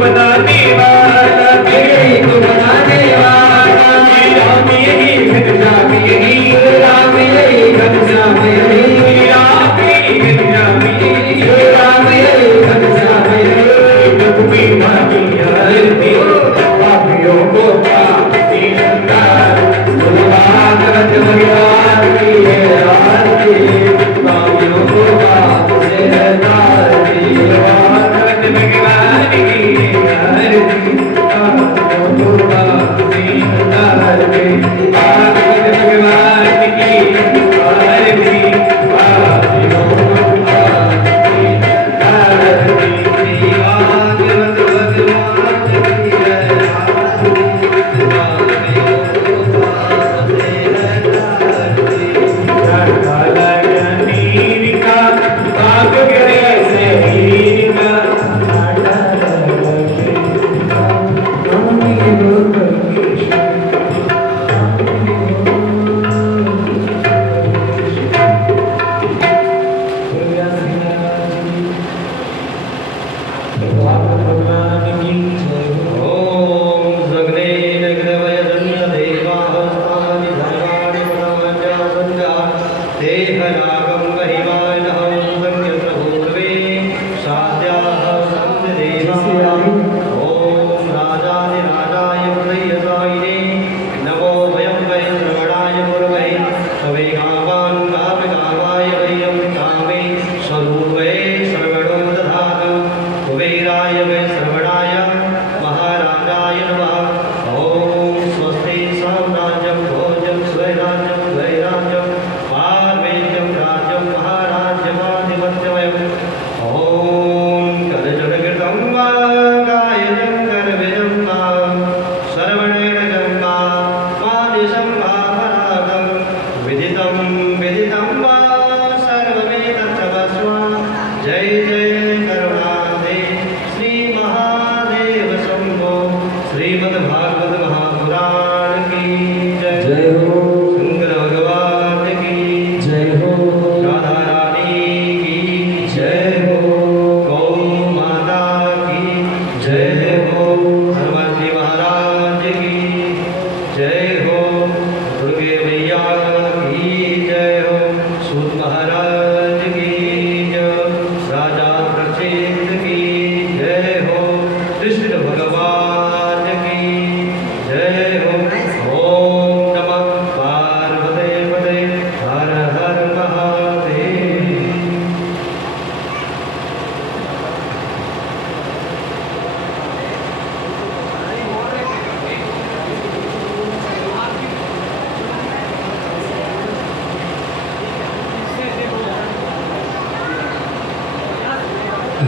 बनाने वाला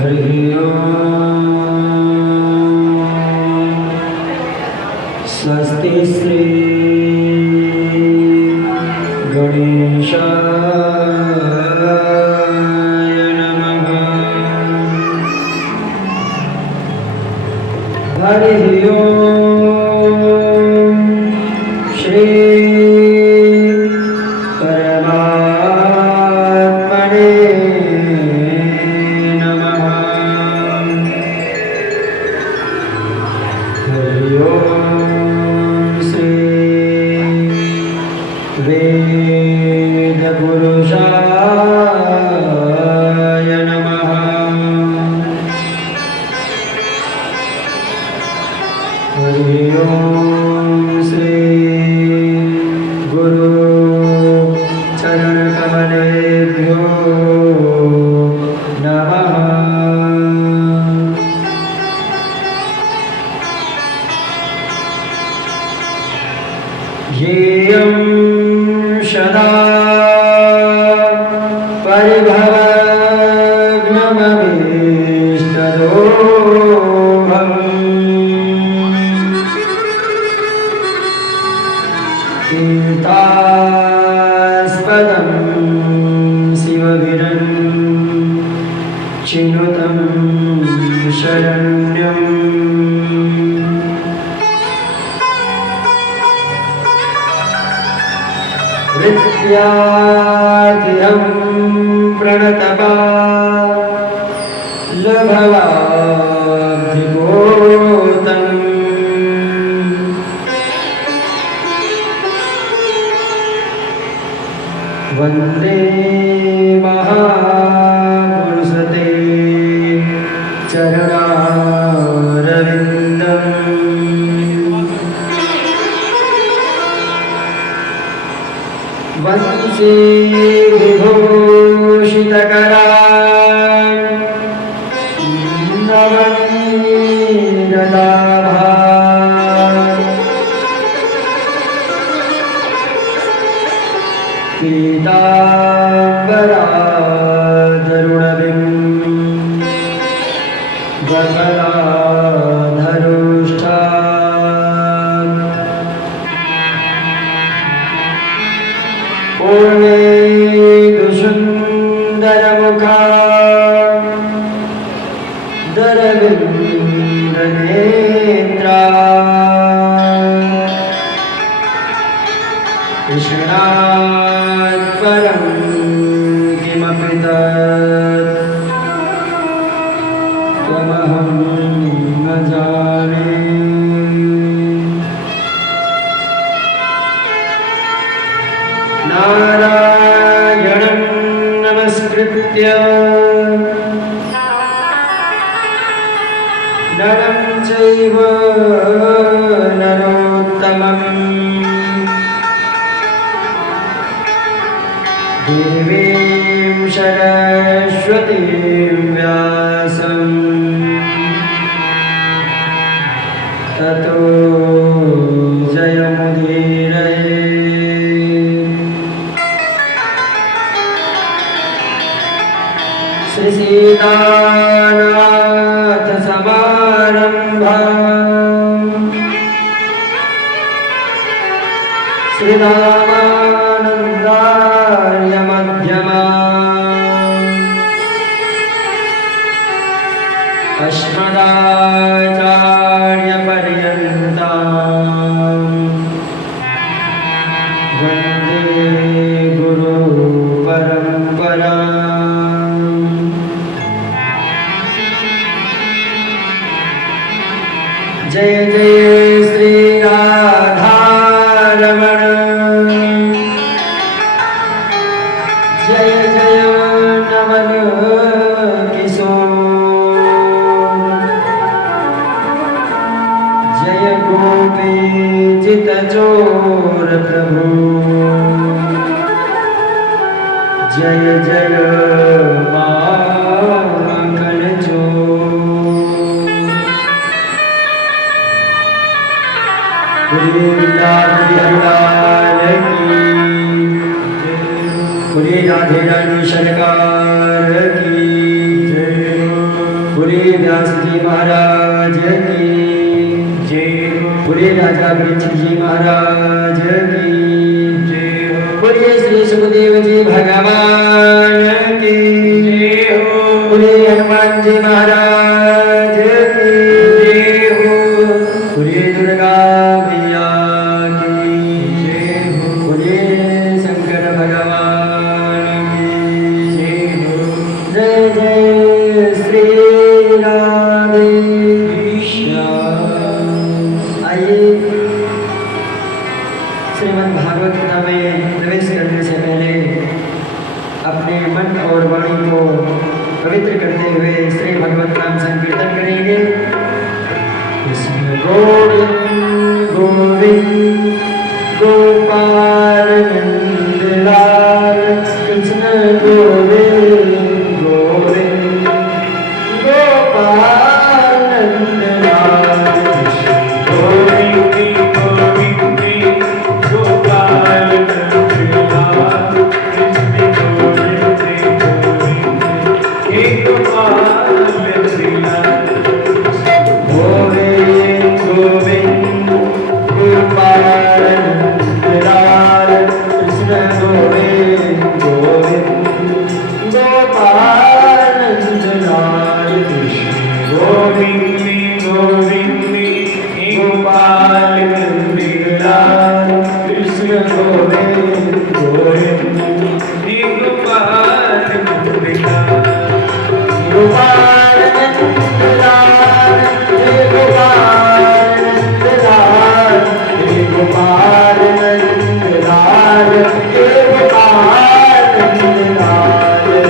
हरि ओम। स्वस्ति श्री गणेशाय नमः। हरि ओम। श्री परमात्मने नमः। हरि ओम। श्री वेदपुरुषाय नमः। हरि ओम। श्री गुरु चरणकमलेभ्यो नमः। ध्येयं सदा परिभवग्नमभीष्टदोहम्। चिन्तास्पदं शिवगिरं चिनुतं शरण्यम्। विद्यार्थ्यं प्रणतपालभवाब्धिपोतम्। वन्दे महापुरुषते चरणारविन्दम्। वंशी विभूषितकरान् नवनीरदाभान्। पीताम्बराधरुणबिम्ब वकलाधरुष्ठान्। पूर्णेन्दुसुन्दरमुखान् दरविन्दनेत्रान्। कृष्णात् परं किमपि तत् त्वमहं न जाने। नारायणं नमस्कृत्य नरं चैव नरोत्तमम्। देवीं सरस्वतीं व्यासं ततो जयमुदीरये। श्री सीतानाथ समारम्भाम् श्री रामानन्दार्य मध्यमाम् अस्मदाचार्यपर्यन्ताम् वन्दे गुरुपरम्पराम्। जय जय श्री राधारमण। जय जय नवल किशोर। जय गोपी चित चोर प्रभु। जय जय माखन चोर। राधे रानी सरकार की जय। बोलिए राजा परीक्षित जी महाराज की जय हो। बोलिए श्री सुखदेव जी भगवान की जय हो। बोलिए हनुमान जी महाराज की जय हो। बोलिए दुर्गा मैया की जय हो। बोलिए शंकर भगवान की जय हो। जय जय श्री राधे श्याम। आइए श्रीमद् भागवत गीता में प्रवेश करने से पहले अपने मन और वाणी को पवित्र करते हुए श्री भगवत नाम संकीर्तन करेंगे। कृष्ण गोविंद गोविंद गोपाल नंद लाल कृष्ण गोविंद गोविंद गोपाल नंद लाल कृष्ण गोविंद गोविंद गोपाल नंद लाल कृष्ण गोविंद गोविंद हे गोपाल नंद लाल गोविंद गोविंद गोपाल नंद लाल कृष्ण गोविंद गोविंद गोपाल नंद लाल कृष्ण गोविंद गोविंद गोपाल नंद लाल कृष्ण गोविंद गोविंद गोपाल नंद लाल गोपाल नंद लाल हे गोपाल नंद लाल हे गोपाल नंद लाल हे गोपाल नंद लाल हे गोपाल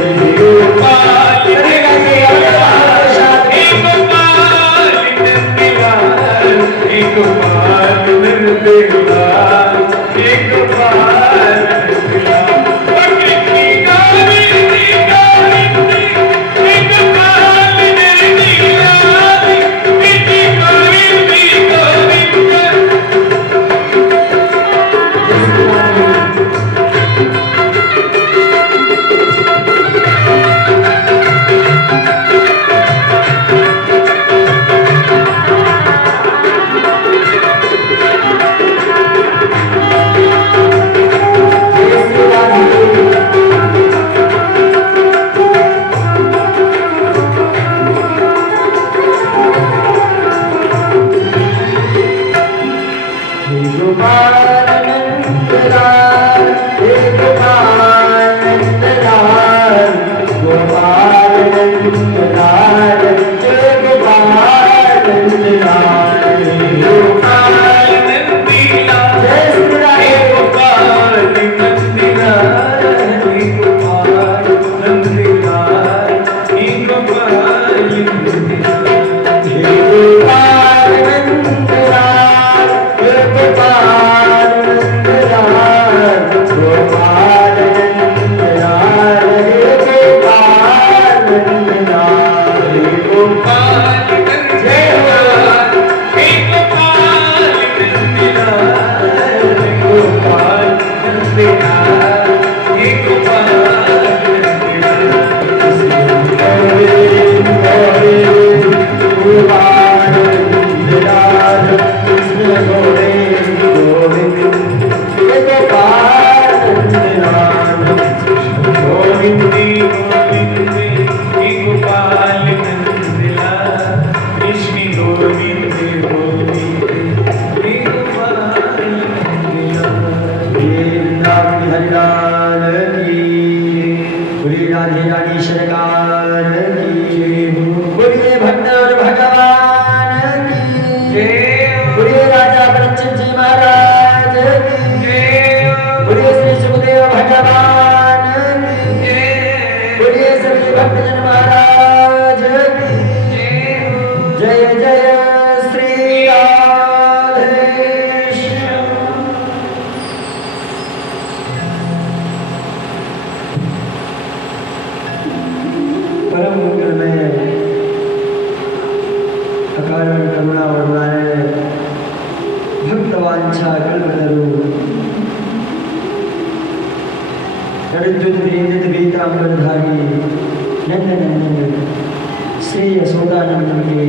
श्री यशोदानंदन के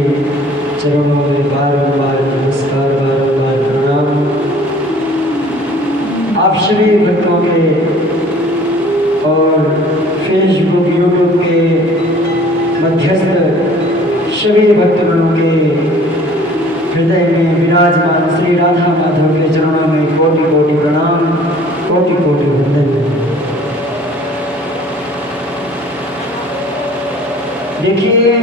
चरणों में बार बार नमस्कार, बार बार आप सभी भक्तों के और फेसबुक यूट्यूब के मध्यस्थ सभी भक्तगणों के हृदय में विराजमान श्री राधा माधव के चरणों में कोटि कोटि प्रणाम, कोटि कोटि वंदन। देखिए,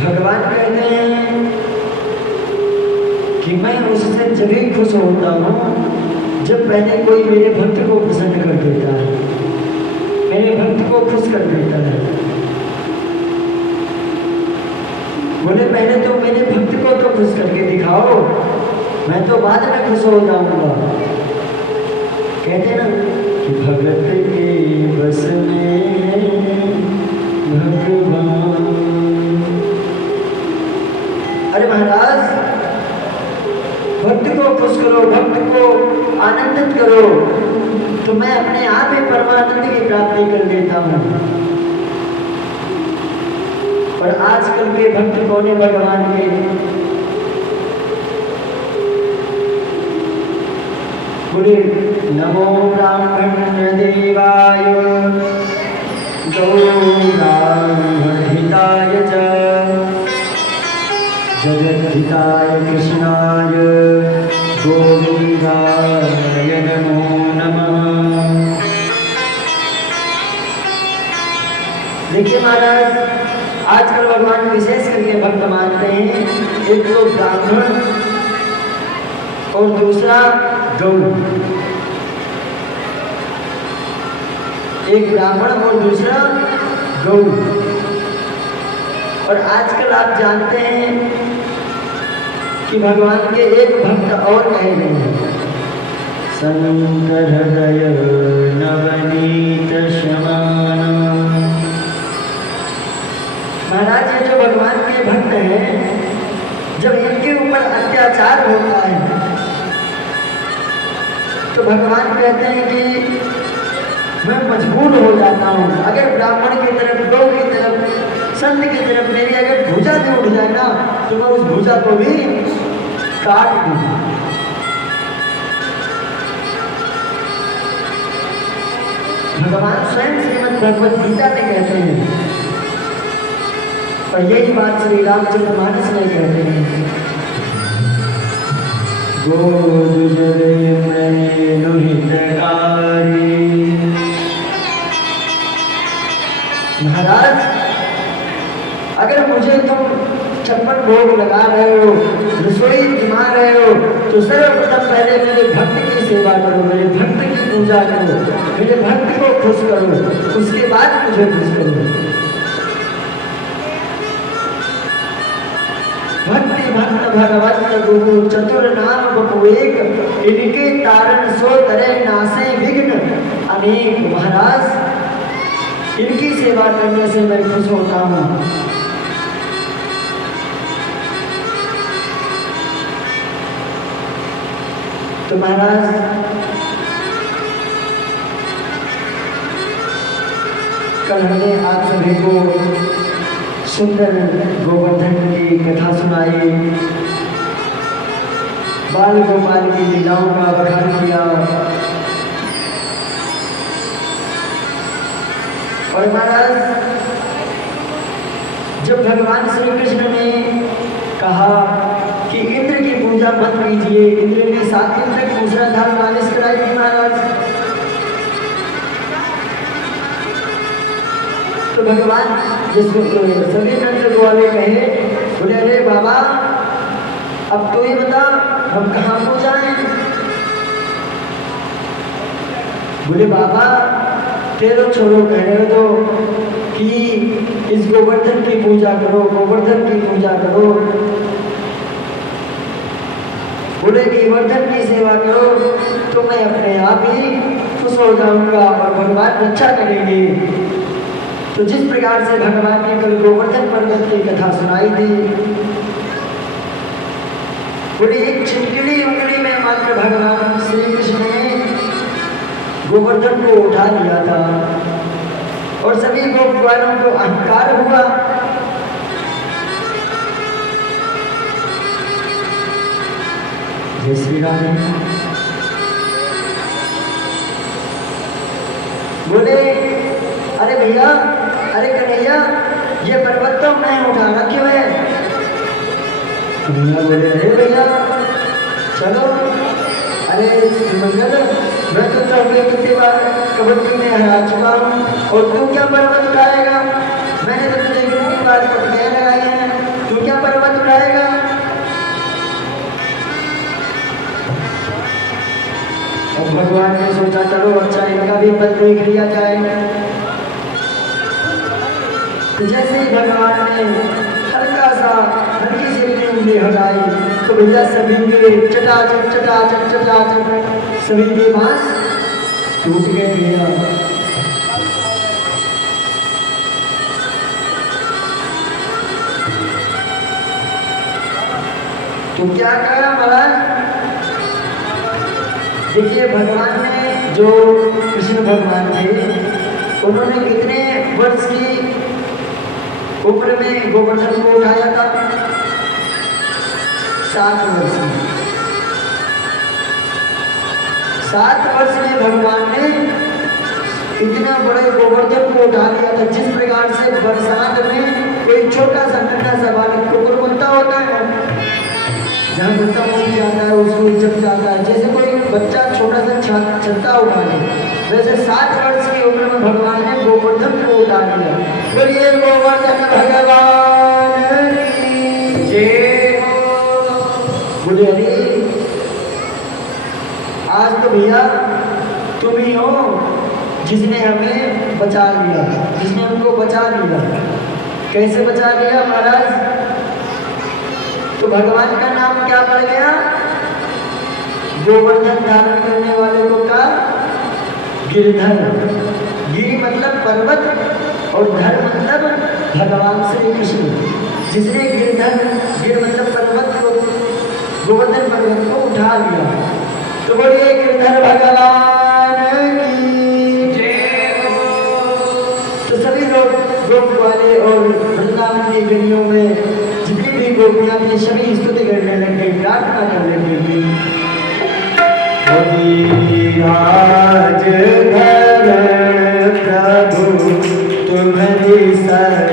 भगवान कहते हैं कि मैं उससे जब भी खुश होता हूँ जब पहले कोई मेरे भक्त को प्रसन्न कर देता है, मेरे भक्त को खुश कर देता है। बोले पहले तो मेरे भक्त को तो खुश करके दिखाओ, मैं तो बाद में खुश हो जाऊंगा। कहते ना कि भगत के बस में भगवान। अरे महाराज, भक्त को खुश करो, भक्त को आनंदित करो, तो मैं अपने आप ही परमानंद की प्राप्ति कर लेता हूँ। पर आजकल के भक्त कौन है भगवान के? बोले नमो ब्राह्मण देवाय गौ ब्राह्मण हिताय च जगद्धिताय कृष्णाय गोविंदाय नमो नमः। देखिए महाराज, आजकल भगवान विशेष करके भक्त मानते हैं, एक तो ब्राह्मण और दूसरा गौ। एक ब्राह्मण और दूसरा गौ। और आजकल आप जानते हैं कि भगवान के एक भक्त और कहे गए हैं, शंकर हृदय नवनीत शमान। महाराज, ये जो भगवान के भक्त हैं, जब इनके ऊपर अत्याचार होता है तो भगवान कहते हैं कि मैं मजबूर हो जाता हूँ। अगर ब्राह्मण की तरफ, गौ की तरफ, संत की तरफ मेरी अगर भुजा भी उठ जाए ना, तो मैं उस भुजा को भी काट दूँ। भगवान स्वयं श्रीमद् भगवद गीता में कहते हैं, और यही बात श्री रामचरितमानस में कहते हैं, गोद जगय में हितकारी। महाराज, अगर मुझे तुम छप्पन भोग लगा रहे हो, रसोई जमा रहे हो, तो सर्वप्रथम पहले मेरे भक्त की सेवा करो, मेरे भक्त की पूजा करो, मेरे भक्त को खुश करो, उसके बाद मुझे खुश करो। भक्ति भक्त भगवत गुरु चतुर नाम बपु एक, इनके तारण सो करे नासे विघ्न अनेक। महाराज, इनकी सेवा करने से मैं खुश होता हूँ। तो महाराज, कल हमने आप सभी को सुंदर गोवर्धन की कथा सुनाई, बाल गोपाल की लीलाओं का बखान किया। और महाराज, जब भगवान श्री कृष्ण ने कहा कि इंद्र की पूजा मत कीजिए, इंद्र ने 7 दिन तक मूसलाधार मालिश कराई थी महाराज, तो भगवान जिसको सभी नंद वाले कहे, बोले अरे बाबा, अब तो ये बता हम कहाँ को जाएं? बोले बाबा, तेरो छोड़ो, कह रहे हो तो कि इस गोवर्धन की पूजा करो, गोवर्धन की पूजा करो। बोले गोवर्धन की सेवा करो तो मैं अपने आप ही खुश हो जाऊंगा और भगवान रक्षा करेंगे। तो जिस प्रकार से भगवान ने कल गोवर्धन पर्वत की कथा सुनाई थी, बोले एक छिटकिली उंगली में मात्र भगवान श्री कृष्ण ने गोवर्धन को उठा लिया था और सभी गोपवालों को अहंकार हुआ। जय श्री राम। बोले अरे भैया, अरे कन्हैया, ये पर्वत तो मैं उठाना क्यों है? कन्हैया बोले अरे भैया चलो, अरे मंगल, मैं तो तुम्हें कितनी बार कबड्डी में हरा चुका हूँ और तू क्या पर्वत उठाएगा? मैंने तो तुझे कितनी बार पटकियाँ लगाई हैं, तू क्या पर्वत उठाएगा? और भगवान ने सोचा चलो अच्छा इनका भी पद देख लिया जाए। तो जैसे ही भगवान ने हल्का सा हल्की सी अपनी उंगली हटाई तो भैया सभी के चटाचट चटाचट चटाचट सभी के बांस टूट गए भैया। तो क्या कहा महाराज? देखिए भगवान ने, जो कृष्ण भगवान थे, उन्होंने कितने वर्ष की उम्र में गोवर्धन को उठाया था? 7 वर्ष में। 7 वर्ष में भगवान ने इतना बड़े गोवर्धन को उठा लिया था। जिस प्रकार से बरसात में कोई छोटा सा नन्हा सा बालक कुकुरमुत्ता होता है, जहाँ बच्चा पहुंच जाता है उसको जब जाता है, जैसे कोई बच्चा छोटा सा छत्ता उठा ले, वैसे 7 वर्ष की उम्र में भगवान ने गोवर्धन को उठा लिया। बोलिए गोवर्धन भगवान की जय हो। बोलिए आज तो भैया तुम ही हो जिसने हमें बचा लिया, जिसने हमको बचा लिया। कैसे बचा लिया महाराज? तो भगवान का नाम क्या पड़ गया? गोवर्धन धारण करने वाले को का गिरधर। गिरि मतलब पर्वत और धर मतलब भगवान श्री कृष्ण। जिसने गिरधर, गिर मतलब पर्वत को, गोवर्धन पर्वत को उठा लिया। तो बोलिए गिरधर भगवान की जय हो। तो सभी लोग गोप वाले और वृंदावन की गलियों में जितनी भी गोपियां थी सभी स्तुति करने लगे, प्रार्थना करने लगे। आज प्रभु तुम्हारी शरण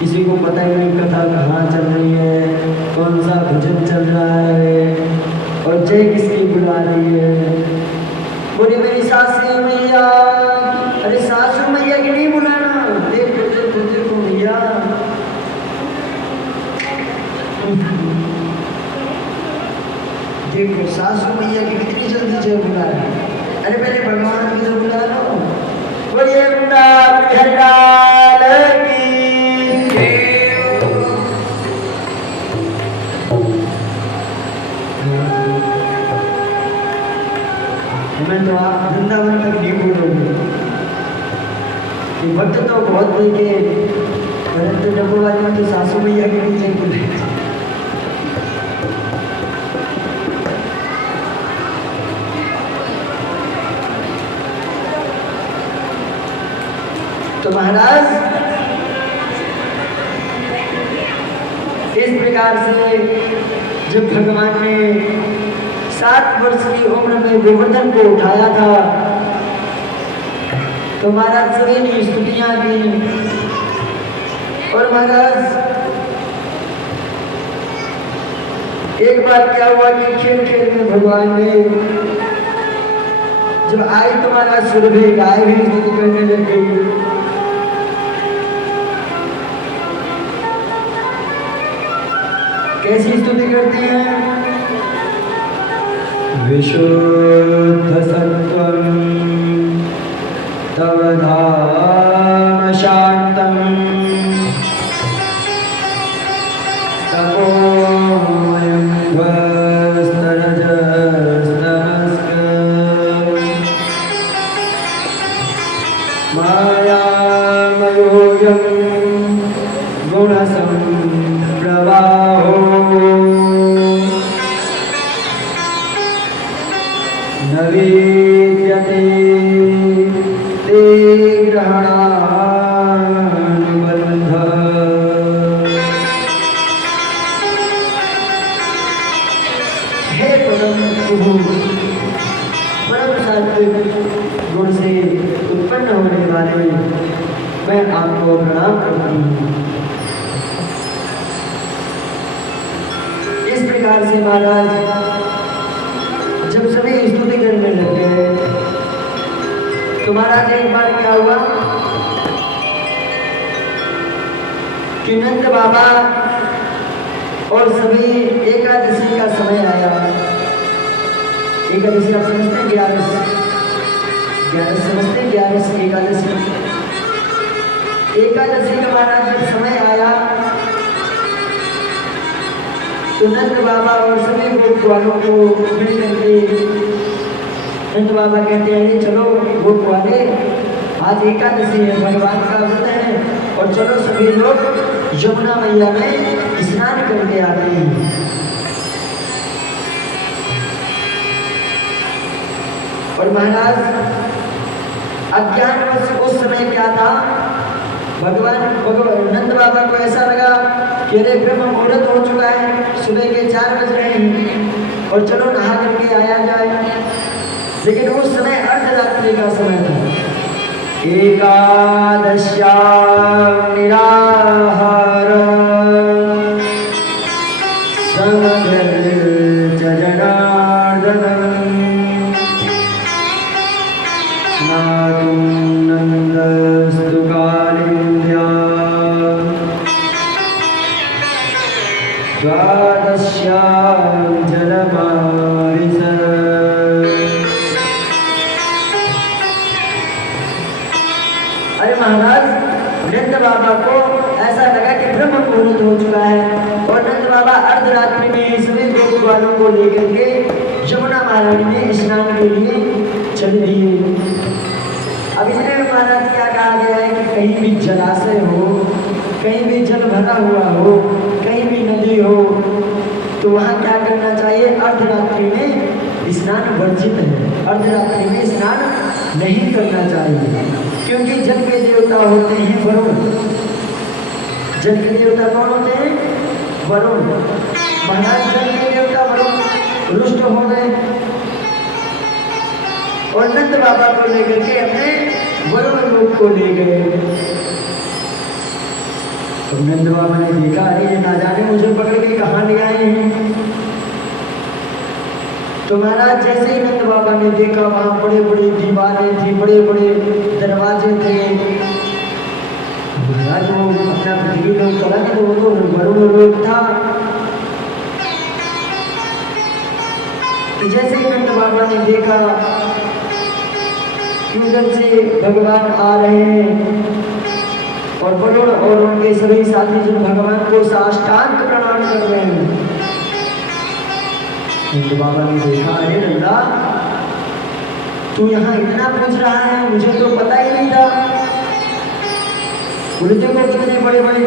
किसी को पता ही नहीं कथा कहाँ चल रही है, कौन सा भजन चल रहा है और जय किसकी बुला रही है। बोली मेरी सासू मैया, अरे सासू मैया की नहीं बुलाना, देख तुझे को मैया। देखो सासू मैया की कितनी जल्दी जय बुला रही है। अरे पहले भगवान की तो बुला लो। बोलिए वृंदावन बिहारी लाल की। मैं तो आप वृंदावन तक नहीं बोलूँगी कि भक्त तो बहुत देखे, परंतु डब्बू वाले में तो सासू मैया के नीचे बोले। तो महाराज इस प्रकार से जब भगवान ने 7 वर्ष की उम्र में गोवर्धन को उठाया था तो महाराज सभी ने स्तुतियां की। और महाराज एक बार क्या हुआ कि खेल खेल में भगवान ने जब आई तो महाराज सुरभि गाय भी स्तुति करने लग गई। कैसी स्तुति करती हैं? विशुद्ध सत्वं तव धाम शांतं तपोमयं ध्वस्तरजस्तमस्कं मायामयोऽयं गुणसम्प्रवाहो न विद्यते ते ग्रहणानुबन्ध। हे परम प्रभु, परम सात्विक गुण से उत्पन्न होने वाले मैं आपको प्रणाम करती हूँ। इस प्रकार से महाराज जब सभी स्तुति करने लगे तो महाराज एक बार क्या हुआ कि नंद बाबा और सभी एकादशी का समय आया। एकादशी आप समझते हैं? 11 समझते हैं? 11 एकादशी। एकादशी का महाराज जब समय आया तो नंद बाबा और सभी गोप वालों को मिल करके नंद बाबा कहते हैं चलो गोप वाले आज एकादशी है, भगवान का व्रत है और चलो सभी लोग यमुना मैया में स्नान करके आते हैं। और महाराज अज्ञानवश उस समय क्या था, भगवान नंद बाबा को ऐसा लगा कि अरे ब्रह्म मुहूर्त हो चुका है, सुबह के 4 बज रहे हैं और चलो नहा करके आया जाए। लेकिन उस समय अर्धरात्रि का समय था। एकादश्यां निराहार समगर्च जनार्दनम् स्नातुं नन्दस्तु कालिन्द्यां द्वादश्यां जलमारिसत् हो चुका है और नंद बाबा अर्धरात्रि में सभी गोप वालों को लेकर के यमुना महारानी में स्नान के लिए चल दिए। अब इतने में महाराज क्या कहा गया है कि कहीं भी जलाशय हो, कहीं भी जल भरा हुआ हो, कहीं भी नदी हो, तो वहाँ क्या करना चाहिए? अर्धरात्रि में स्नान वर्जित है, अर्धरात्रि में स्नान नहीं करना चाहिए, क्योंकि जल के देवता होते हैं वरुण। जल के देवता कौन होते हैं? वरुण। महाराज जल के देवता वरुण रुष्ट हो गए और नंद बाबा को लेकर के अपने वरुण लोक को ले गए। तो नंद बाबा ने देखा, अरे ना जाने मुझे पकड़ के कहाँ ले आए हैं। तो महाराज जैसे ही नंद बाबा ने देखा, वहां बड़े बड़े दीवारें थी, बड़े बड़े दरवाजे थे। महाराज वो अपना पृथ्वी लोग चला कि वो तो वरुण लोक था। तो जैसे ही नंद बाबा ने देखा कि उधर से भगवान आ रहे हैं और वरुण और उनके सभी साथी जन भगवान को साष्टांग प्रणाम कर रहे हैं। नंद बाबा ने देखा, अरे नंदा तू यहाँ इतना पूछ रहा है, मुझे तो पता ही नहीं था। बोले देखो कितने बड़े बड़े।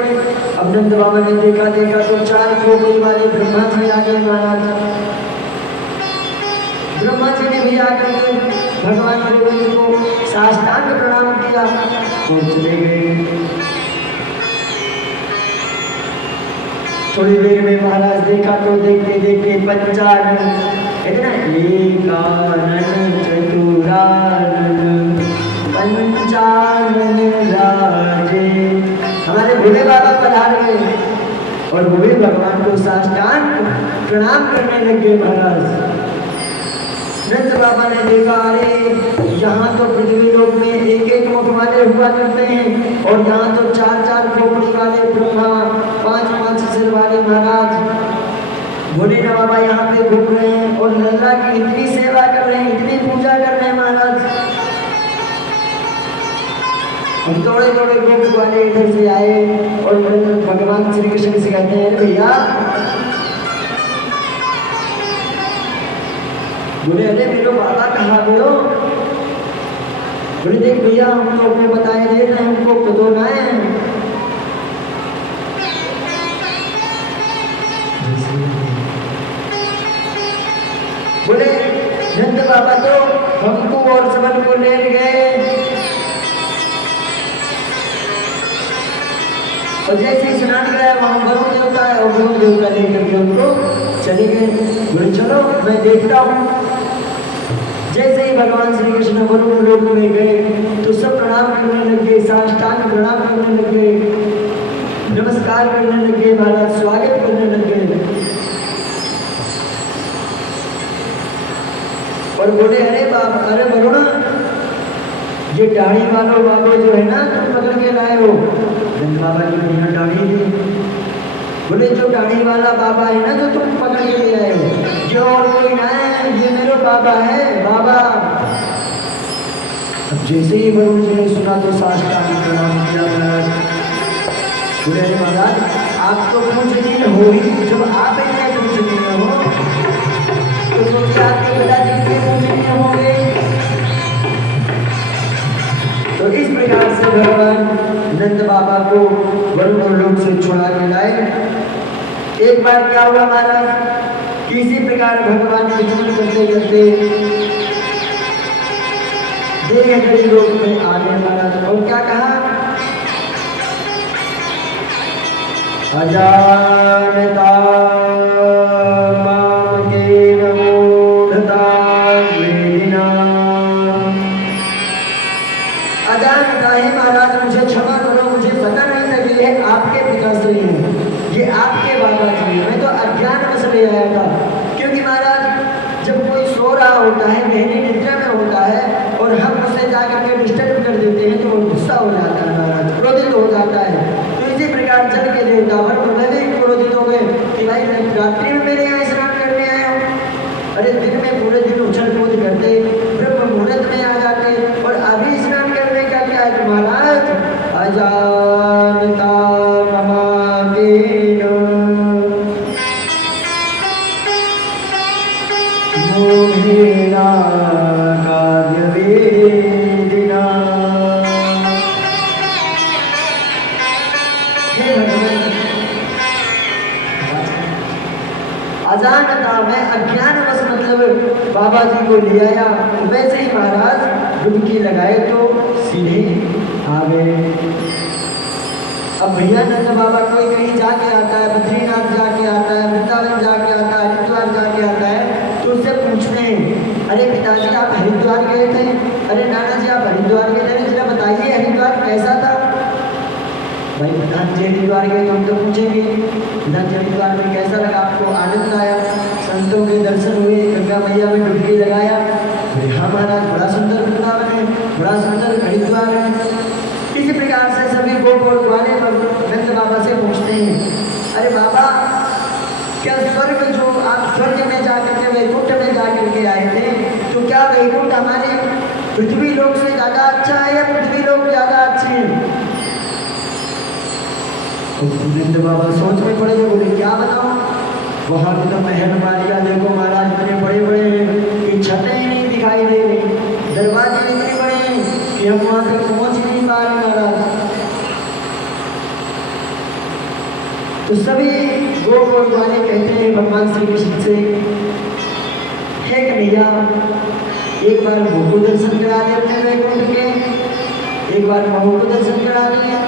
अब नंद बाबा ने देखा तो 4 खोपड़ी वाले ब्रह्मा जी आ गए। महाराज ब्रह्मा जी ने भी आकर के भगवान गोविंद को साष्टांग प्रणाम किया और चले गए। थोड़ी देर में महाराज देखा तो देखते देखते पंचानन, इतना एकानन चतुरानन पंचानन राजे, हमारे भोले बाबा पधार गए और वो भी भगवान को साष्टांग प्रणाम करने लगे। महाराज नंद बाबा ने देखा, अरे यहाँ तो पृथ्वी लोक में एक एक मुख वाले हुआ करते हैं और यहाँ तो 4 खोपड़ी वाले ब्रह्मा, 5 सिर वाले महाराज भोले बाबा यहाँ पे घूम रहे हैं और लल्ला की इतनी सेवा कर रहे हैं, इतनी पूजा कर रहे हैं। महाराज हम थोड़े गोप वाले इधर से आए और भगवान श्री कृष्ण से कहते हैं, भैया बोले अरे मेरे बाबा कहाँ गए हो? बोले देख भैया हम तो अपने बताए दे रहे हैं, हमको कदोना है। बोले नंद बाबा तो हमको और सबन को ले गए और जैसे स्नान कराया वहां वरुण देवता है और वरुण देवता लेकर के उनको चले गए। बोले चलो मैं देखता हूँ। जैसे ही भगवान श्री कृष्ण वरुण लोक में गए तो सब प्रणाम करने लगे, साष्टांग प्रणाम करने लगे, नमस्कार करने लगे, महाराज स्वागत करने लगे और बोले अरे बाबा, अरे वरुण ये दाढ़ी वालों बाबा जो है ना तुम पकड़ के लाए हो। नंद बाबा की बिना दाढ़ी थी। बोले जो दाढ़ी वाला बाबा है ना जो तुम पकड़ के ले आए हो, ये और कोई ना है, ये मेरे बाबा है, बाबा। अब जैसे ही वरुण जी ने सुना तो साष्टांग प्रणाम किया। बोले अरे महाराज आप तो पूजनीय हो ही, जब आप इतने पूजनीय हो तो सोचिए आपके पिताजी कितने पूजनीय होंगे। तो इस प्रकार से भगवान नंद बाबा को वरुण लोक से छुड़ा के लाए। एक बार क्या हुआ महाराज, किसी प्रकार भगवान विचरण करते करते देवहरी लोक में आ गए महाराज और क्या कहा, अजानता माम केन मूढ़ता वेदिना। अजानता है महाराज, मुझे क्षमा करो, मुझे पता नहीं था कि ये आपके पिताश्री हैं, ये आपके बाबा जी हैं। मैं तो अज्ञानवश ले आया था, क्योंकि महाराज जब कोई सो रहा होता है, गहरी निद्रा में होता है और हम उसे जाकर के डिस्टर्ब कर देते हैं तो वो गुस्सा हो जाता है महाराज, क्रोधित हो जाता है। तो इसी प्रकार जल के देवता वरुण भी क्रोधित हो गए कि भाई रात्रि में मेरे यहाँ स्नान करने आए हो। अरे दिन में पूरे दिन उछल कूद करते, ब्रह्म मुहूर्त में आ जाते और अभी स्नान करने का क्या है महाराज। अजानता ममा केन बाबा जी को ले आया। वैसे ही महाराज डुबकी लगाए तो सीधे आ गए। अब भैया नंद बाबा कोई कहीं जाके आता है, बद्रीनाथ जाके आता है, वृंदावन जाके आता है, हरिद्वार जाके आता है, तो उससे पूछते हैं, अरे पिताजी आप हरिद्वार गए थे? अरे नाना जी आप हरिद्वार गए थे, जरा बताइए हरिद्वार कैसा था? भाई प्रधान जी हरिद्वार गए तो हम तो पूछेंगे प्रधान जी हरिद्वार में कैसा लगा आपको? आनंद आया, संतों के दर्शन हुए, गंगा मैया में डुबकी लगाया? हाँ महाराज बड़ा सुंदर वृंदावन है, बड़ा सुंदर हरिद्वार है। इसी प्रकार से सभी गोप वाले नंद बाबा से पूछते हैं, अरे बाबा क्या स्वर्ग जो आप स्वर्ग में जाकर के वैकुंठ में जाकर के आए थे, तो क्या वैकुंठ हमारे पृथ्वी लोक से ज्यादा अच्छा है या पृथ्वी लोक ज्यादा अच्छे हैं? नंद बाबा सोच में पड़े थे, बोले क्या बताऊं, वहां तो महल मारिया देखो महाराज इतने बड़े बड़े हैं कि छतें ही नहीं दिखाई दे रही, दरवाजे इतने बड़े हैं कि हम वहां तक पहुंच ही नहीं पा रहे महाराज। तो सभी गोप वाले कहते हैं भगवान श्री कृष्ण से, हे कन्हैया एक बार भू को दर्शन करा दे अपने वैकुंठ के, एक बार महू को दर्शन करा दिया।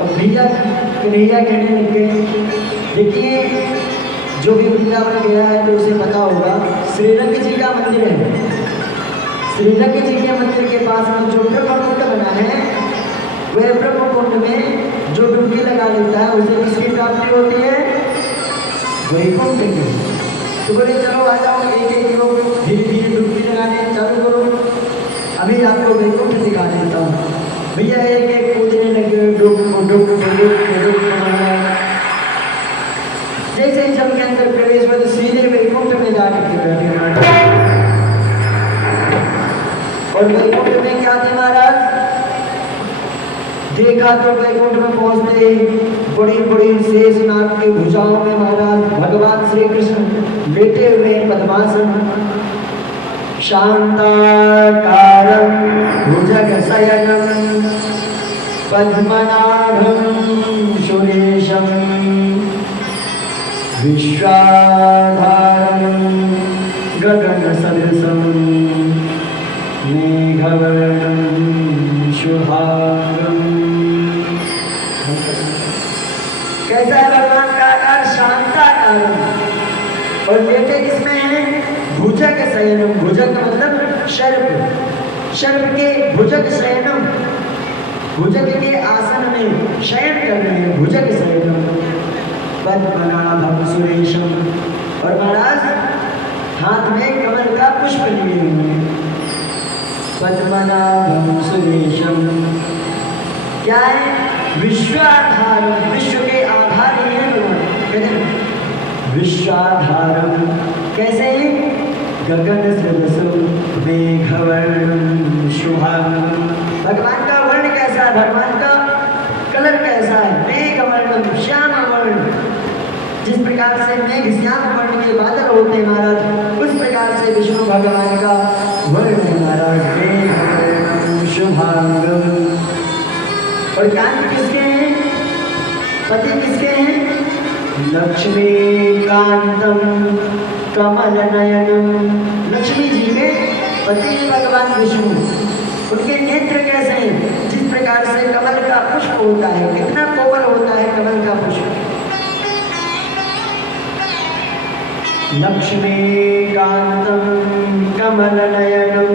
अब भैया कन्हैया कहने लग गए, देखिए जो भी वृंदावन गया है तो उसे पता होगा श्रीरंग जी का मंदिर है। श्रीरंग जी के मंदिर के पास में जो ब्रह्मकुंड बना है, वह ब्रह्मकुंड में जो डुबकी लगा लेता है उसे किसकी प्राप्ति होती है? वैकुंठ की। तो बोले चलो आ जाओ, एक एक लोग धीरे धीरे डुबकी लगाने चालू करो, अभी आपको वैकुंठ दिखा देता हूँ। भैया एक एक पूछने लगे, जैसे ही जब के अंदर प्रवेश हुआ तो सीधे वैकुंठ में जाकर के बैठे। और वैकुंठ में क्या थे महाराज? देखा तो वैकुंठ में पहुंचते ही बड़ी बड़ी शेष नाग की भुजाओं में महाराज भगवान श्री कृष्ण लेटे हुए पद्मासन, शांताकारं भुजगशयनं पद्मनाभं सुरेशं विश्वाधारं गगनसदृशं मेघवर्णं शुभांगं। कैसा है भगवान का आकार? शांताकारं। और लेटे किसमें है? भुजग शयनम। भुजग का मतलब शर्प, शर्प के भुजग शयनम, भुजग के आसन में शयन कर रहे हैं, भुजग शयनम पद्मनाभं सुरेशम। और महाराज हाथ में कमल का पुष्प लिए हुए, पद्मनाभं सुरेशम। क्या है? विश्वाधारम, विश्व के आधार ही है भगवान, विश्वाधारम। कैसे? गगन सदृशं मेघवर्णं शुभांगं। भगवान का वर्ण कैसा है? भगवान का कलर कैसा है? मेघवर्णं, श्याम वर्ण। जिस प्रकार से मेघ श्याम वर्ण के बादल होते हैं महाराज, उस प्रकार से विष्णु भगवान का वर्ण है महाराज, मेघवर्णं शुभांगं। और कान किसके हैं? पति किसके हैं? लक्ष्मीकांतं कमलनयनं। लक्ष्मी जी के पति भगवान विष्णु, उनके नेत्र कैसे हैं? जिस प्रकार से कमल का पुष्प होता है, कितना कोमल होता है कमल का पुष्प। लक्ष्मीकांतं कमलनयनं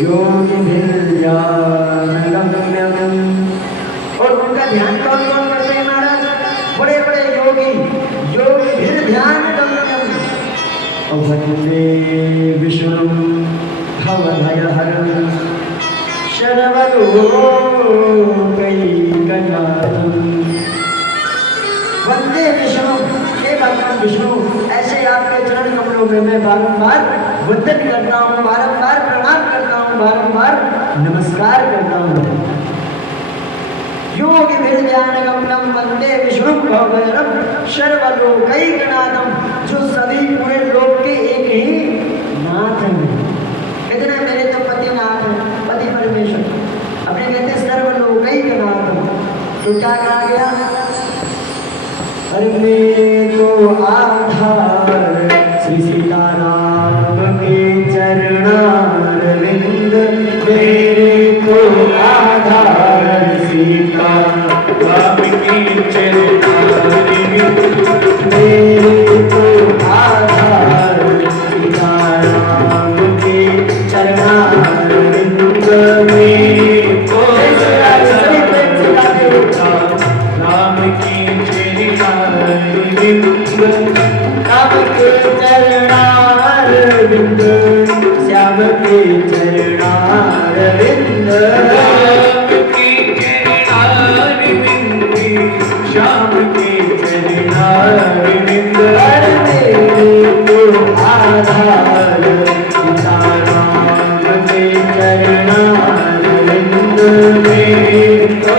योगिभिर्ध्यानगम्यं। और उनका ध्यान कौन कौन करते हैं महाराज? बड़े बड़े योगी, योगिभिर्ध्यानगम्यं। वन्दे विष्णुं भवभयहरं शर्वलोकैकनाथं। वंदे विष्णु, हे भगवान विष्णु, ऐसे आपके चरण कमलों में मैं बारंबार वंदन करता हूँ, बारंबार प्रणाम करता हूँ, बारंबार नमस्कार करता हूँ। योगिभिर्ध्यानगम्यं वंदे विष्णु भवभयहरं सर्वलोकैकनाथं। जो सभी पूरे लोक के एक ही नाथ हैं। कितने मेरे तो पति नाथ हैं, पति परमेश्वर, अपने कहते सर्वलोकैकनाथं। तो क्या कहा गया? अरे मैं तो आधार श्री चरणारविंद श्याम के चरणारविंद श्याम के चरणारविंद आधार सीताराम के चरणारविंद में तो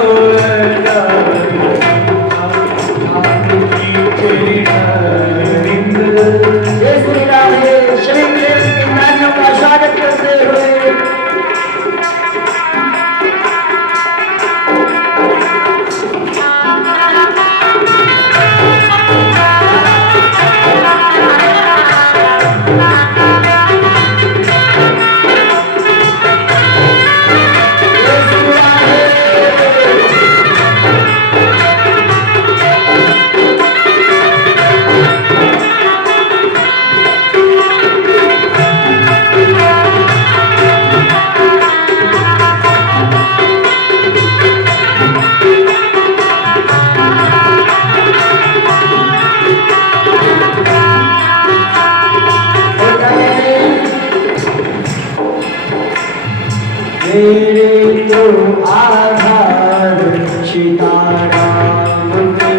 जय श्री राधे श्री कृष्ण नारियों का स्वागत करते हुए मेरे तो आधार सीताराम के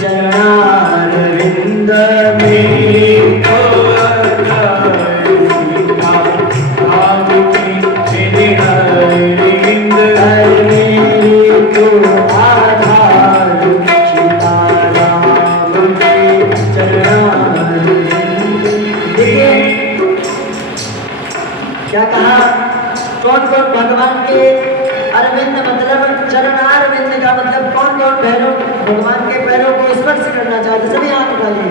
चरणारविंद में तो सीताराम के चरणारविंद मेरे तो आधार सीताराम के चरणारविंद। देखिए क्या कहा, कौन कौन भगवान के अरविंद मतलब चरणारविंद का मतलब कौन कौन पैरों भगवान के पैरों को स्पर्श करना चाहते, सभी हाथ उठाइए।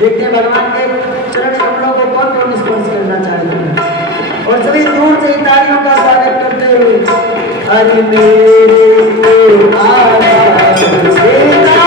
देखते हैं भगवान के चरण कमलों को कौन कौन स्पर्श करना चाहते हैं और सभी दूर से तालियों का स्वागत करते हुए अरे मेरे को आधार चरणारविंद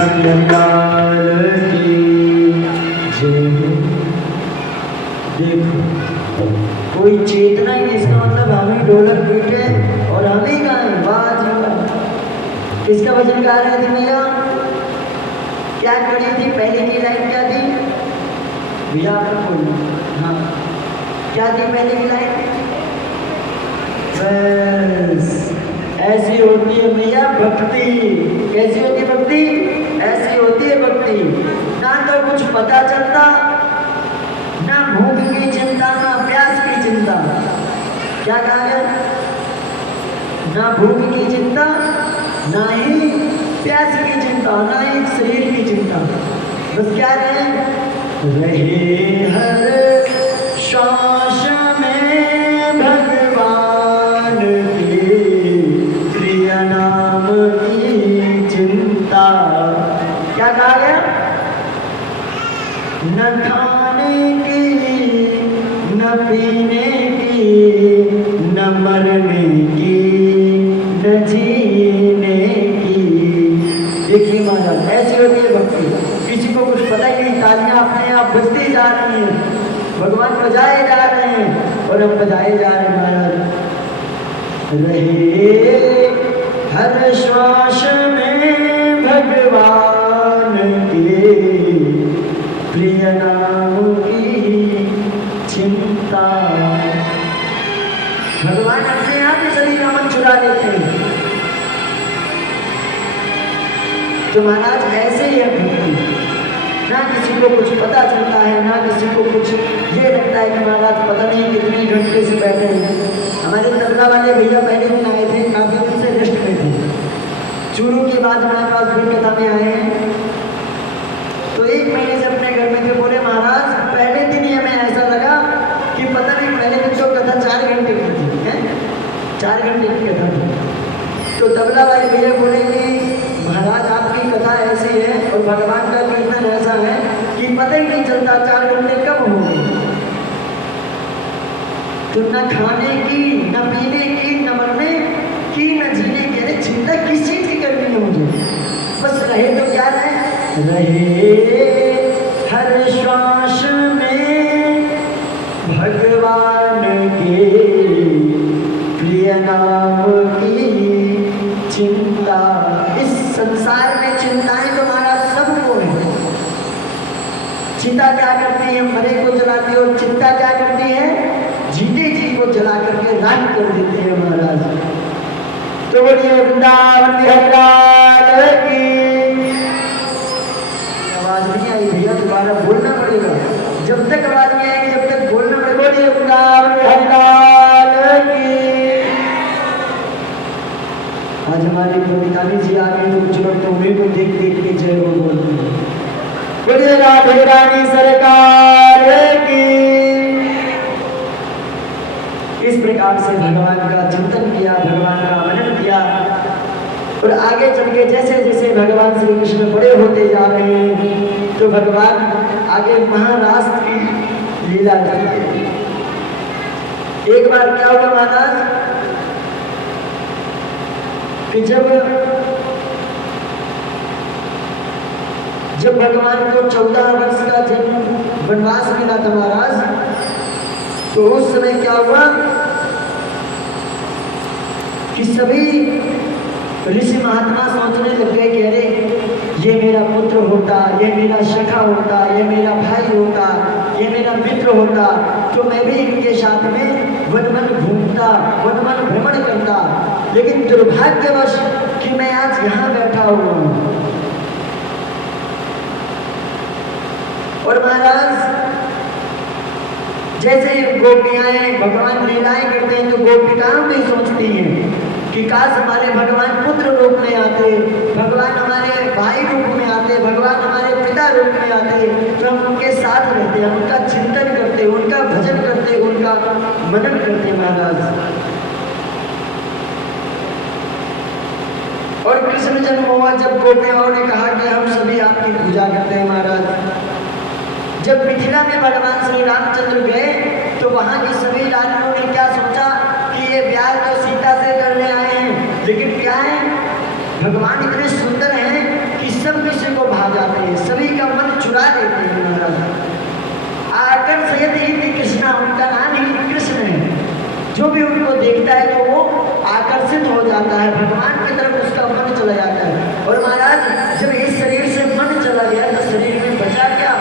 लाल की जय हो। देखो कोई चेतना ही नहीं, इसका मतलब हम ही ढोलक पीटे और हम ही गाएं। वाह जी वाह। किसका भजन गा रहे थे भैया? क्या कड़ी थी? पहले की लाइन क्या थी भैया? आपको बोलो। हाँ, क्या थी पहले की लाइन? बस ऐसी होती है भैया भक्ति। कैसी होती है भक्ति? ऐसी होती है भक्ति। ना तो कुछ पता चलता, ना भूख की चिंता, ना प्यास की चिंता। क्या कहा गया? ना भूख की चिंता, ना ही प्यास की चिंता, ना ही शरीर की चिंता। बस क्या रहे हर श्वास में भगवान के प्रिय नाम की चिंता। क्या कहा गया? न खाने की, न पीने की, न मरने की, न जीने की। देखिए महाराज, ऐसी होती है भक्ति। किसी को कुछ पता ही नहीं, तालियां अपने आप बजती जा रही हैं, भगवान बजाए जा रहे हैं और हम बजाए जा रहे हैं महाराज। रहे हर श्वास में भगवान के प्रिय नाम की चिंता। भगवान अपने आप ही सभी का मन चुरा लेते हैं। तो महाराज ऐसे ही है भक्ति। ना किसी को कुछ पता चलता है, ना किसी को कुछ ये लगता है कि महाराज पता नहीं कितने घंटे से बैठे हैं। हमारे तबला वाले भैया पहले दिन आए थे, काफी दिन से रेस्ट में थे। चूरू के बाद हमारे पास भीड़ कथा में आए हैं, तो 1 महीने से अपने घर में थे। बोले महाराज पहले दिन ही हमें ऐसा लगा कि पता नहीं, पहले दिन तो कथा 4 घंटे की थी, 4 घंटे की कथा थी। तो तबला वाले भैया बोले कि महाराज आपकी कथा ऐसी है और भगवान का कीर्तन ऐसा है कि पता ही नहीं चलता 4 घंटे कब हो गए। तो न खाने की, न पीने की, न मरने की, न जीने की। अरे चिंता किस चीज की करनी है मुझे? बस रहे तो क्या रहे हर श्वास में भगवान के प्रिय नाम की चिंता। इस संसार में चिंताएं तो महाराज सबको है। चिंता क्या करती है? मरे को जलाती है। और चिंता क्या करती है? जीते जी को जला करके राख कर देती है महाराज। तो बोलिए वृंदावन बिहारी लाल की। आवाज नहीं आई भैया, दोबारा बोलना पड़ेगा। जब तक आवाज नहीं आएगी जब तक बोलना पड़ेगा। बोलिए वृंदावन बिहारी लाल की। आज हमारी पंडितानी जी आ गई तो कुछ लोग तो मेरे को देख देख के जय हो बोलते हैं। बोलिए राधे रानी सरकार की। इस प्रकार से भगवान का चिंतन किया, भगवान का मनन किया और आगे चल के जैसे जैसे भगवान श्री कृष्ण बड़े होते जा रहे हैं तो भगवान आगे महारास की लीला करते हैं। एक बार क्या हुआ महाराज कि जब भगवान को 14 वर्ष का जन्म वनवास मिला था महाराज, तो उस समय क्या हुआ कि सभी ऋषि महात्मा सोचने लग गए कि अरे ये मेरा पुत्र होता, ये मेरा सखा होता, ये मेरा भाई होता, ये मेरा मित्र होता तो मैं भी इनके साथ में वन घूमता, वन भ्रमण करता। लेकिन दुर्भाग्यवश कि मैं आज यहाँ बैठा हुआ हूँ। और महाराज जैसे गोपियाएं भगवान लीलाएं करते हैं तो गोपिकाएं भी सोचती हैं कि काश हमारे भगवान पुत्र रूप में आते, भगवान हमारे भाई रूप में आते, भगवान हमारे पिता रूप में आते तो हम उनके साथ रहते, हम उनका चिंतन करते, उनका भजन करते, उनका मनन करते महाराज। और कृष्ण जन्म हुआ जब गोपियाओं ने कहा कि हम सभी आपकी पूजा करते हैं महाराज। जब मिथिला में भगवान श्री रामचंद्र गए तो वहां की सभी रानियों ने क्या सोचा कि ये प्यार तो सीता से करने आए हैं, लेकिन क्या है भगवान इतने सुंदर हैं कि सब किसी को भा जाते हैं, सभी का मन चुरा लेते हैं महाराज। आकर्षयति इति कृष्णा, उनका नाम ही कृष्ण है। जो भी उनको देखता है तो वो आकर्षित हो जाता है, भगवान की तरफ उसका मन चला जाता है। और महाराज जब इस शरीर से मन चला गया तो शरीर में बचा क्या?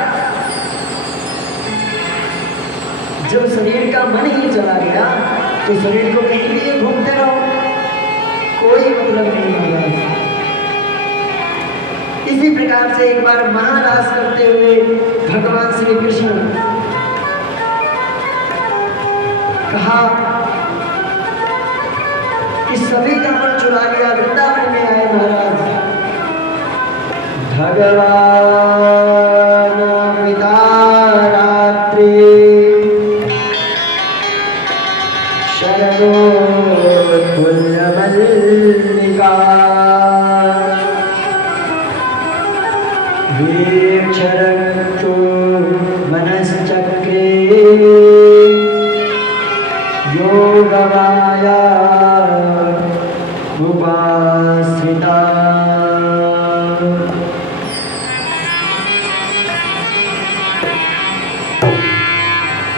जब शरीर का मन ही चला गया तो शरीर को कहीं भी घूमते रहो, कोई मतलब नहीं महाराज। इसी प्रकार से एक बार महारास करते हुए भगवान श्री कृष्ण कहा कि सभी का मन चुरा गया, वृंदावन में आए महाराज। भगवान पिता रात्रि शरणो मल्लिका वीक्षरन्तु मनश्चक्रे योगमाया उपाश्रिता।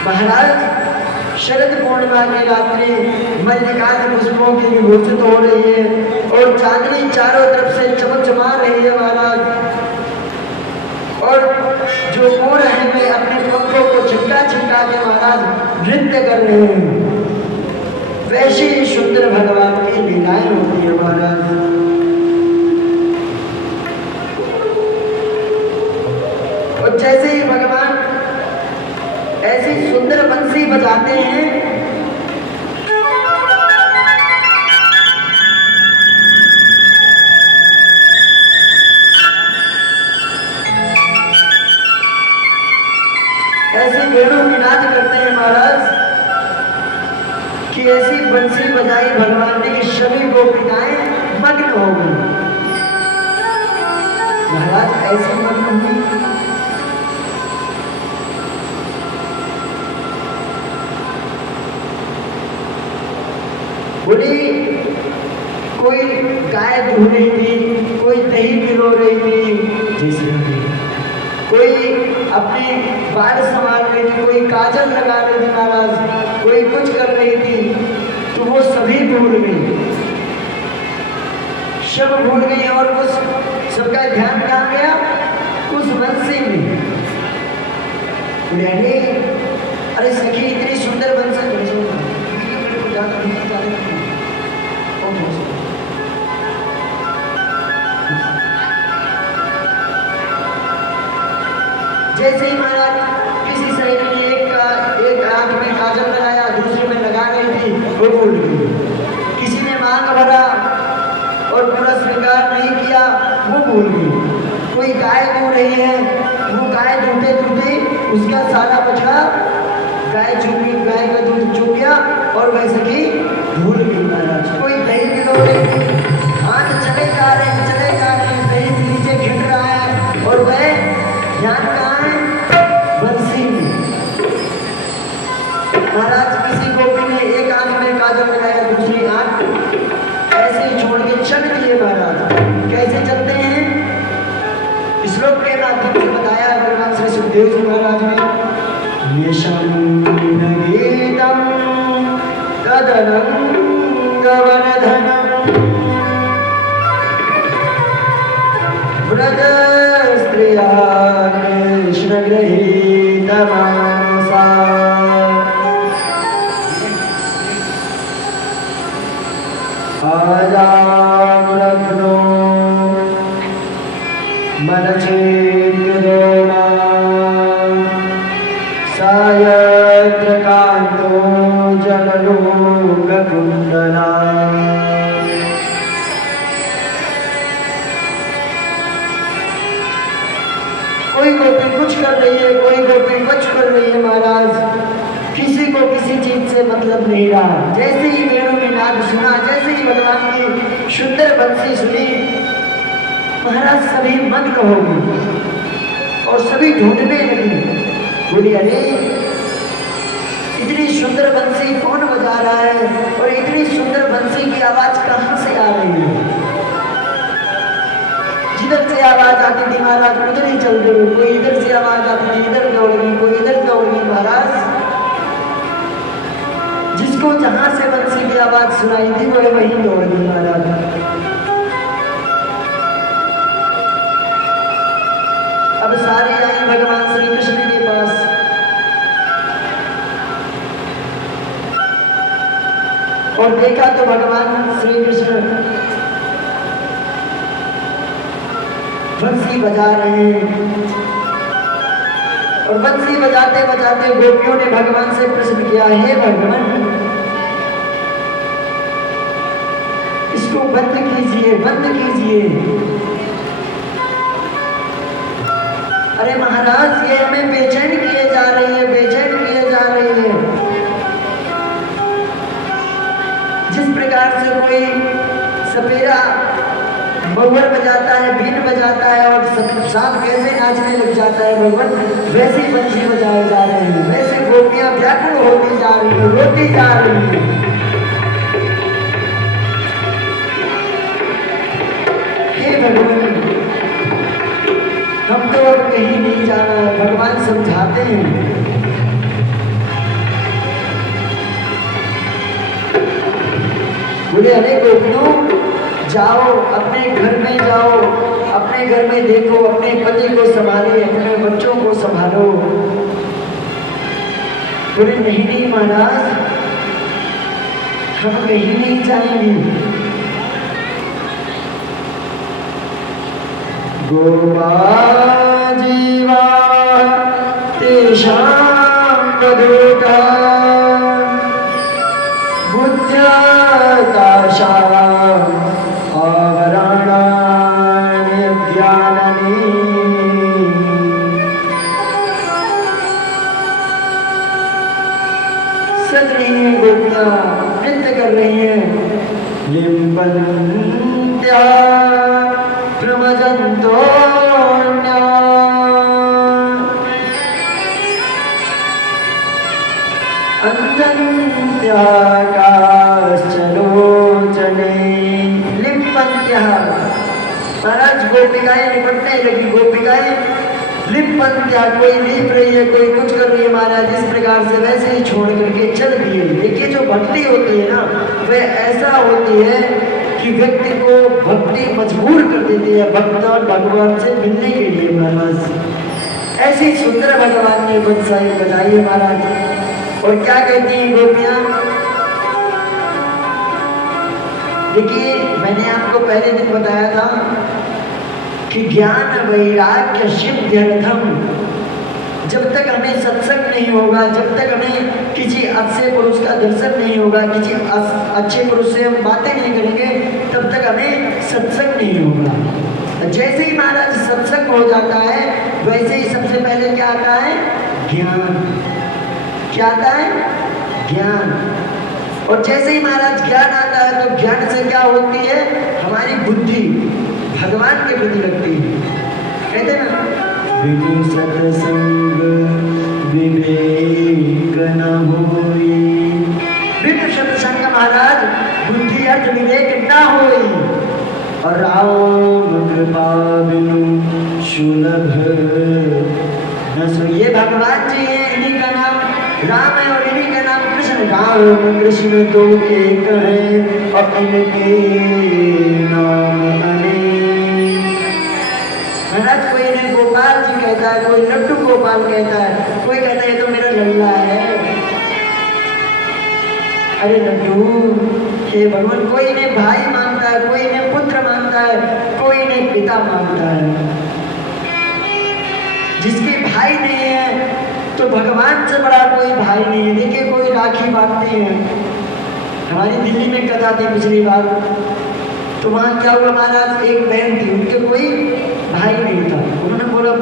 महाराज शरद पूर्णिमा की रात्रि मल्लिका पुष्पों की विभूषित हो रही है और चांदनी चारों तरफ से चमचमा रही है महाराज। और जो मोर है वे अपने पंखों को छिटका छिटका के महाराज नृत्य कर रहे हैं। वैसे ही सुंदर भगवान की लीलाएं होती है महाराज। और जैसे ही भगवान ऐसी सुंदर बंसी बजाते हैं, ऐसे वेणु निनाद करते हैं महाराज कि ऐसी बंसी बजाई भगवान ने कि सभी गोपिकाएं मग्न हो गई। महाराज ऐसी मग्न हुई। बोली कोई गाय दूह रही थी, कोई दही पिरो रही थी, कोई अपने बाल संभाल रही थी, कोई काजल लगा रही थी महाराज, कोई कुछ कर रही थी। तो वो सभी भूल गई, सब भूल गई। और उस सबका ध्यान कहाँ गया? उस बंसी में। अरे सखी इतनी सुंदर बंसी जैसे ही महाराज किसी सहेली ने एक आंख में काजल लगाया, दूसरे में लगा रही थी, वो भूल गई। किसी ने मांग भरा और पूरा श्रृंगार नहीं किया, वो भूल गई। कोई गाय दूह रही है, वो गाय दूहते दूहते उसका सारा बछड़ा गाय का दूध चूक गया और वैसे की भूल गई महाराज। कोई दही पिलो रही थी, हाथ चले जा रहे हैं, दही नीचे घिट रहा है और वह ध्यान कहाँ है? बंसी में। महाराज किसी गोपी ने एक आंख में काजल लगाया, दूसरी आंख ऐसे ही छोड़ के चल दिए महाराज। कैसे चलते हैं? श्लोक के माध्यम से बताया भगवान श्री सुखदेव जी महाराज ने। गीतम तदनं गवर्धनम व्रज स्त्रिया कृष्ण गृहीत मानसा। आजाम्रघ्नो मनचेन्द्रोमा सायत्र कान्तो जललोककुण्डला। कोई गोपी कुछ कर रही है, कोई गोपी कुछ कर रही है महाराज। किसी को किसी चीज से मतलब नहीं रहा। जैसे ही वेणु में नाद सुना, जैसे ही भगवान की सुंदर बंसी सुनी, महाराज सभी मग्न हो गए और सभी ढूंढने लगी। बोली अरे इतनी सुंदर बंसी कौन बजा रहा है और इतनी सुंदर बंसी की आवाज कहां से आ रही है? इधर से आवाज आती थी महाराज उधर ही चल रही, कोई इधर से आवाज आती थी इधर दौड़ गई, कोई इधर दौड़ गई महाराज। जिसको जहां से बंसी की आवाज सुनाई थी वो वहीं दौड़ गई महाराज। अब सारी आई भगवान श्री कृष्ण के पास। और देखा तो भगवान श्री कृष्ण बंसी बजा रहे हैं। और बंसी बजाते बजाते गोपियों ने भगवान से प्रश्न किया, हे भगवान इसको बंद कीजिए, बंद कीजिए। अरे महाराज ये हमें बेचैन किए जा रही है, बेचैन किए जा रही है। जिस प्रकार से कोई सपेरा महुर बजाता है, बीन बजाता है और सांप कैसे नाचने लग जाता है भगवान, वैसे ही बंसी बजाए जा रहे हैं, वैसे गोपियां व्याकुल होती जा रही है, रोती जा रही है। हे भगवान हम तो अब कहीं नहीं जाना है, भगवान समझाते हैं। बोले अरे गोपियों जाओ अपने घर में जाओ, अपने घर में देखो, अपने पति को संभालो, अपने बच्चों को संभालो। बोले नहीं नहीं महाराज हम कहीं नहीं जाएंगे। गोपा जीवा तेषां तदोटा सज रही हैं गोपियां, नृत्य कर रही हैं। लिम्बन्त्या प्रमजन्तोऽन्या अंजन्त्या काश्चलोचने। लिम्बन्त्या महाराज गोपिकाएं निपटने लगी, गोपिकाएं लिप्पन्त्या कोई लीप रही है, कोई कुछ कर रही है महाराज। इस प्रकार से वैसे ही छोड़ करके चल दिए। देखिए जो भक्ति होती है ना वह ऐसा होती है कि व्यक्ति को भक्ति मजबूर कर देती है भक्त और भगवान से मिलने के लिए महाराज। ऐसी सुंदर भगवान ने बंसाई बजाई है महाराज। और क्या कहती हैं गोपियां, देखिए मैंने आपको पहले दिन बताया था कि ज्ञान वैराग्य सिद्ध्यर्थम, जब तक हमें सत्संग नहीं होगा, जब तक हमें किसी अच्छे पुरुष का दर्शन नहीं होगा, किसी अच्छे पुरुष से हम बातें नहीं करेंगे, तब तक हमें सत्संग नहीं होगा। जैसे ही महाराज सत्संग हो जाता है वैसे ही सबसे पहले क्या आता है, ज्ञान। क्या आता है, ज्ञान। और जैसे ही महाराज ज्ञान आता है तो ज्ञान से क्या होती है, हमारी बुद्धि भगवान के प्रति लगती है। कहते ना बिनु सत्संग विवेक न होई, बिनु सत्संग महाराज बुद्धि अर्थ विवेक न होई। और राम कृपा बिनु सुलभ न सो। ये भगवान जी है, इन्हीं का नाम राम है और इन्हीं का नाम कृष्ण। राम कृष्ण तो एक है और इनके नाम महाराज। कोई इन्हें गोपाल जी कहता है, कोई लड्डू गोपाल कहता है, कोई कहता है तो मेरा लल्ला है। अरे लड्डू हे भगवान, कोई इन्हें भाई मानता है, कोई इन्हें पुत्र मानता है, कोई इन्हें पिता मानता है। जिसके भाई नहीं है तो भगवान से बड़ा कोई भाई नहीं है। देखिए कोई राखी बांधते हैं, हमारी दिल्ली में कथा थी पिछली बार, तो वहाँ क्या हुआ महाराज, एक बहन थी, उनके कोई भाई नहीं था। उन्होंने बोला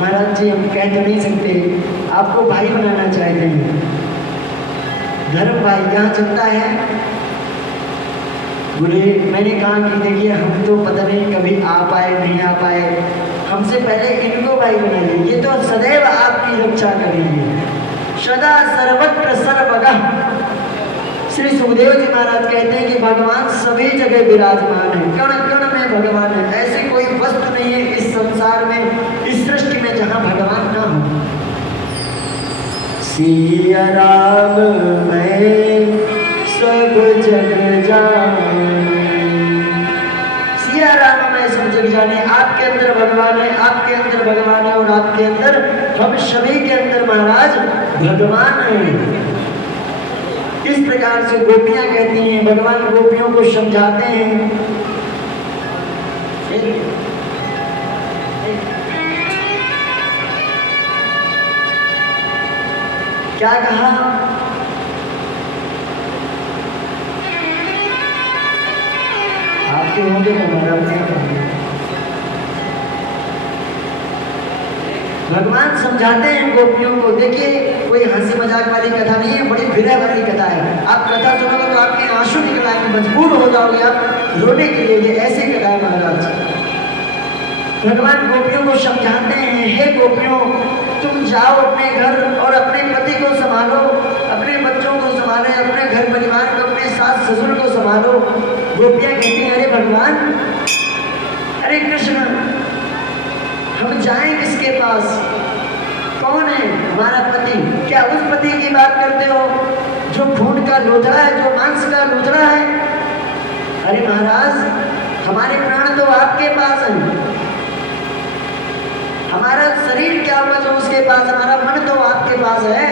महाराज जी हम कह तो नहीं सकते, आपको भाई बनाना चाहते हैं, धर्म भाई यहाँ चलता है। बोले मैंने कहा कि देखिए हम तो पता नहीं कभी आ पाए नहीं आ पाए, हमसे पहले इनको भाई बनाइए, ये तो सदैव आपकी रक्षा करेंगे, सदा सर्वत्र सर्वगः। श्री सुखदेव जी महाराज कहते हैं कि भगवान सभी जगह विराजमान है, कण कण में भगवान है। ऐसी कोई वस्तु नहीं है इस संसार में, इस सृष्टि में जहां भगवान ना हो। सिया राम मैं सब जग जाने, सिया राम मैं सब जग जाने। आपके अंदर भगवान है, आपके अंदर भगवान है, और आपके अंदर, हम सभी के अंदर महाराज भगवान है। इस प्रकार से गोपियां कहती हैं, भगवान गोपियों को समझाते हैं। क्या कहा? आपके होंगे तो हमारा भगवान समझाते हैं गोपियों को। देखिए कोई हंसी मजाक वाली कथा नहीं है, बड़ी विरह वाली कथा है। आप कथा सुनोगे तो आपके आंसू निकल आएंगे, मजबूर हो जाओगे आप रोने के लिए। ये ऐसी कथा है महाराज। भगवान गोपियों को समझाते हैं, हे गोपियों तुम जाओ अपने घर और अपने पति को संभालो, अपने बच्चों को संभाले, अपने घर परिवार को, अपने सास ससुर को संभालो। गोपियां कहती हैं, अरे भगवान, अरे कृष्ण, हम जाएं किसके पास? कौन है हमारा पति? क्या उस पति की बात करते हो जो खून का लोथड़ा है, जो मांस का लोथड़ा है? अरे महाराज, हमारे प्राण तो आपके पास हैं। हमारा शरीर क्या हुआ जो उसके पास? हमारा मन तो आपके पास है।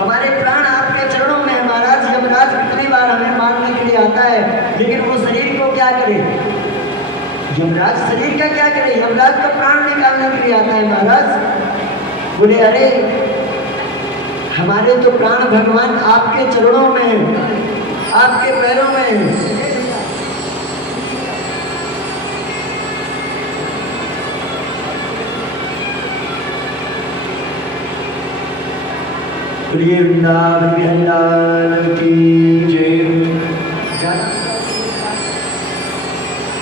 हमारे प्राण आपके चरणों में है महाराज। यमराज कितनी बार हमें मारने के लिए आता है, लेकिन वो शरीर को क्या करे? यमराज शरीर का क्या करे? यमराज का प्राण निकालने के लिए आता है महाराज। बोले अरे हमारे तो प्राण भगवान आपके चरणों में है, आपके पैरों में है। वृंदावन बिहारी लाल की